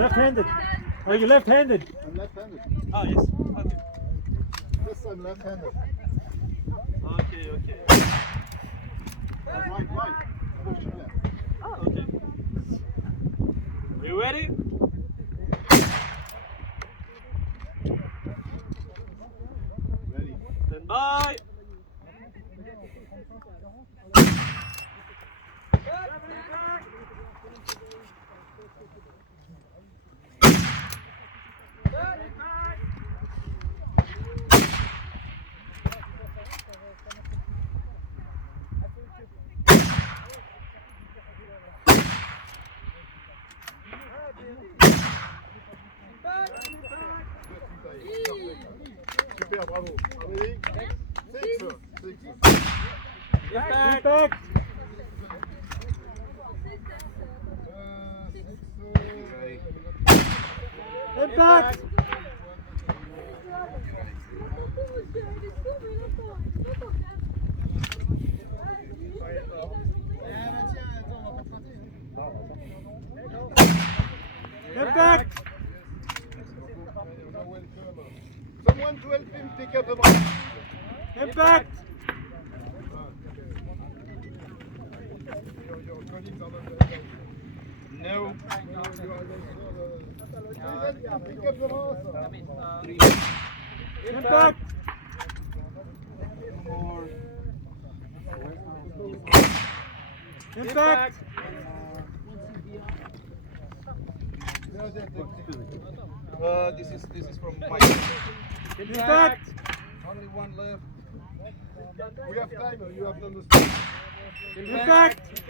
Left-handed. Are you left-handed? I'm left-handed. Oh, yes. Okay. Yes, I'm left-handed. Okay, okay. Right. Push to left. Oh, okay. Are you ready? Ready. Stand by. Super, bravo. Ready? Six. Impact. Impact. Impact. Someone to help him pick up the ball. Impact. Your colleagues are not there. No. Please help him pick up the ball. Impact. Impact. This is from my. Impact. Only one left. We have time. You have to understand. Impact.